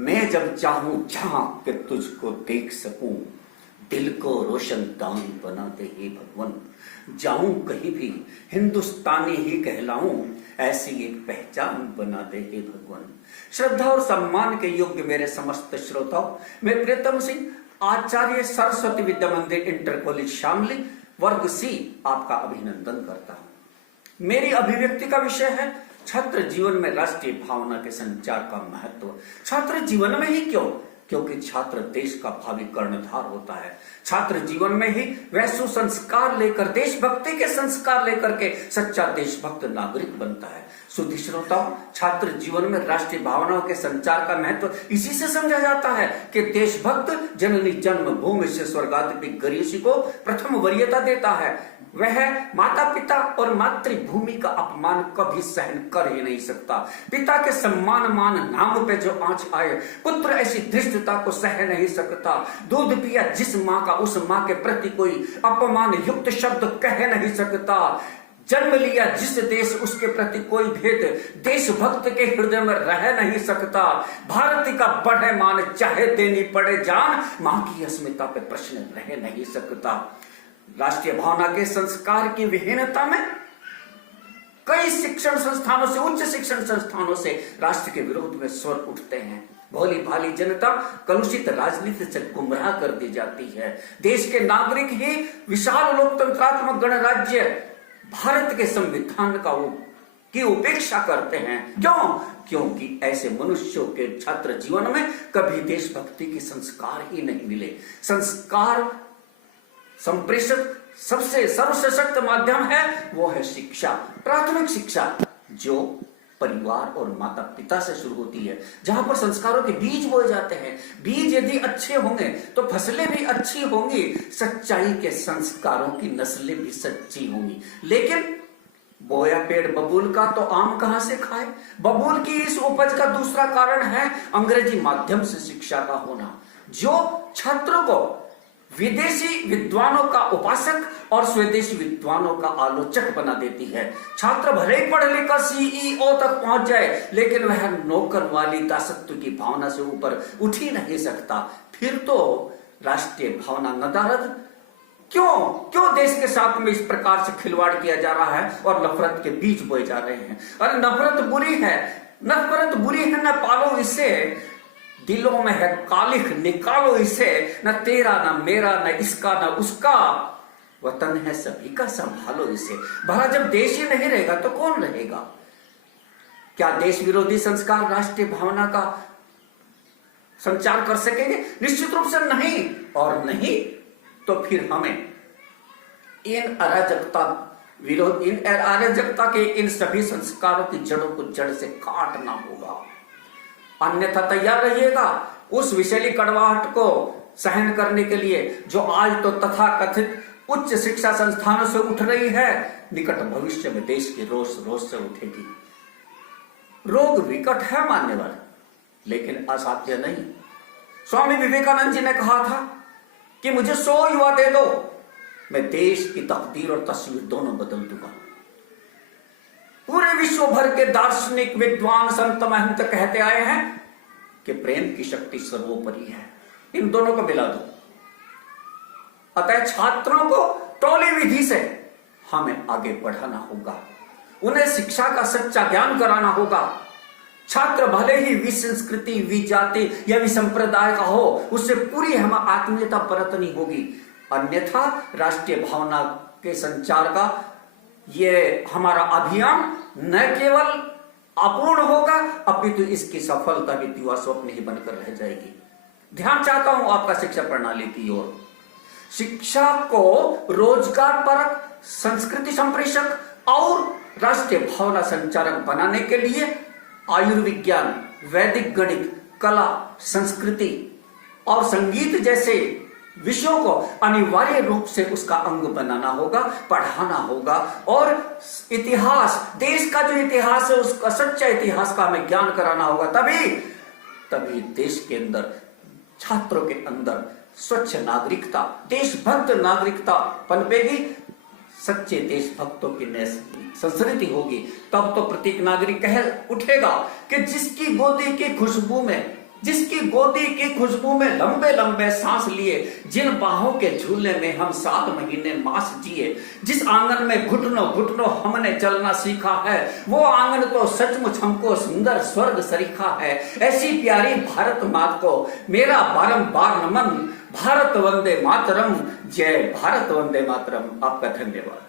मैं जब चाहूं जहां कि तुझको देख सकूं, दिल को रोशन दान बना दे हे भगवान। जाऊं कहीं भी हिंदुस्तानी ही कहलाऊं, ऐसी एक पहचान बना दे हे भगवान। श्रद्धा और सम्मान के योग्य मेरे समस्त श्रोताओं, मैं प्रीतम सिंह, आचार्य सरस्वती विद्या मंदिर इंटर कॉलेज शामली वर्ग सी आपका अभिनंदन करता हूं। मेरी अभिव्यक्ति का विषय है छात्र जीवन में राष्ट्रीय भावना के संचार का महत्व। छात्र जीवन में ही क्यों? क्योंकि छात्र देश का भावी कर्णधार होता है। छात्र जीवन में ही वह सुसंस्कार लेकर, देशभक्ति के संस्कार लेकर के सच्चा देशभक्त नागरिक बनता है। सुधी श्रोताओं, छात्र जीवन में राष्ट्रीय भावनाओं के संचार का महत्व इसी से समझा जाता है कि देशभक्त जननी जन्मभूमि से स्वर्गादपि गरियसी को प्रथम वरीयता देता है। वह माता पिता और मातृभूमि का अपमान कभी सहन कर ही नहीं सकता। पिता के सम्मान मान नाम पे जो आंच आए, पुत्र ऐसी धृष्टता को सह नहीं सकता। दूध पिया जिस माँ का, उस माँ के प्रति कोई अपमान युक्त शब्द कह नहीं सकता। जन्म लिया जिस देश, उसके प्रति कोई भेद देशभक्त के हृदय में रह नहीं सकता। भारत का बढ़े मान चाहे देनी पड़े जान, मां की अस्मिता पे प्रश्न रह नहीं सकता। राष्ट्रीय भावना के संस्कार की विहीनता में कई शिक्षण संस्थानों से, उच्च शिक्षण संस्थानों से राष्ट्र के विरोध में स्वर उठते हैं। भोली भाली जनता कलुषित राजनीति से गुमराह कर दी जाती है। देश के नागरिक ही विशाल लोकतंत्रात्मक गणराज्य भारत के संविधान का की उपेक्षा करते हैं। क्यों? क्योंकि ऐसे मनुष्यों के छात्र जीवन में कभी देशभक्ति के संस्कार ही नहीं मिले। संस्कार संप्रेषक सबसे सर्वसशक्त माध्यम है, वो है शिक्षा, प्राथमिक शिक्षा, जो परिवार और माता पिता से शुरू होती है, जहां पर संस्कारों के बीज बोए जाते हैं। बीज यदि अच्छे होंगे तो फसलें भी अच्छी होंगी, सच्चाई के संस्कारों की नस्लें भी सच्ची होंगी। लेकिन बोया पेड़ बबूल का तो आम कहां से खाए? बबूल की इस उपज का दूसरा कारण है अंग्रेजी माध्यम से शिक्षा का होना, जो छात्रों को विदेशी विद्वानों का उपासक और स्वदेशी विद्वानों का आलोचक बना देती है। छात्र भले ही पढ़ लिखकर सीईओ तक पहुंच जाए, लेकिन वह नौकर वाली दासत्व की भावना से ऊपर उठ ही नहीं सकता। फिर तो राष्ट्रीय भावना नदारद। क्यों देश के साथ में इस प्रकार से खिलवाड़ किया जा रहा है और नफरत के बीज बोए जा रहे हैं? अरे नफरत बुरी है, नफरत बुरी है, न पालो इसे। दिलों में है कालिख, निकालो इसे। न तेरा न मेरा, न इसका न उसका, वतन है सभी का, संभालो इसे। भला जब देश ही नहीं रहेगा तो कौन रहेगा? क्या देश विरोधी संस्कार राष्ट्रीय भावना का संचार कर सकेंगे? निश्चित रूप से नहीं। और नहीं तो फिर हमें इन अराजकता के इन सभी संस्कारों की जड़ों को जड़ से काटना होगा। अन्यथा तैयार रहिएगा उस विषैली कड़वाहट को सहन करने के लिए जो आज तो तथाकथित उच्च शिक्षा संस्थानों से उठ रही है, निकट भविष्य में देश की रोष रोष से उठेगी। रोग विकट है मान्यवर, लेकिन असाध्य नहीं। स्वामी विवेकानंद जी ने कहा था कि मुझे 100 युवा दे दो, मैं देश की तकदीर और तस्वीर दोनों बदल दूंगा। पूरे विश्व भर के दार्शनिक, विद्वान, संत, महंत कहते आए हैं कि प्रेम की शक्ति सर्वोपरि है। इन दोनों को मिला दो। अतः छात्रों को टोली विधि से हमें आगे बढ़ाना होगा, उन्हें शिक्षा का सच्चा ज्ञान कराना होगा। छात्र भले ही विसंस्कृति, विजाति या विसंप्रदाय का हो, उससे पूरी हम आत्मीयता बरतनी होगी। अन्यथा राष्ट्रीय भावना के संचार का ये हमारा अभियान न केवल अपूर्ण होगा, अपितु इसकी सफलता भी दिवा स्वप्न ही बनकर रह जाएगी। ध्यान चाहता हूं आपका शिक्षा प्रणाली की ओर। शिक्षा को रोजगार परक, संस्कृति संप्रेषक और राष्ट्रीय भावना संचारक बनाने के लिए आयुर्विज्ञान, वैदिक गणित, कला, संस्कृति और संगीत जैसे विषयों को अनिवार्य रूप से उसका अंग बनाना होगा, पढ़ाना होगा। और इतिहास, देश का जो इतिहास है उसका सच्चा इतिहास का हमें ज्ञान कराना होगा। तभी देश के अंदर, छात्रों के अंदर स्वच्छ नागरिकता, देशभक्त नागरिकता पनपेगी। सच्चे देशभक्तों की संस्कृति होगी, तब तो प्रत्येक नागरिक कह उठेगा कि जिसकी गोदी की खुशबू में जिसकी गोदी की खुशबू में लंबे लंबे सांस लिए, जिन बाहों के झूले में हम 7 महीने मास जिए, जिस आंगन में घुटनों घुटनों हमने चलना सीखा है, वो आंगन तो सचमुच हमको सुंदर स्वर्ग सरीखा है। ऐसी प्यारी भारत मात को मेरा बारंबार नमन। भारत वंदे मातरम, जय भारत वंदे मातरम। आपका धन्यवाद।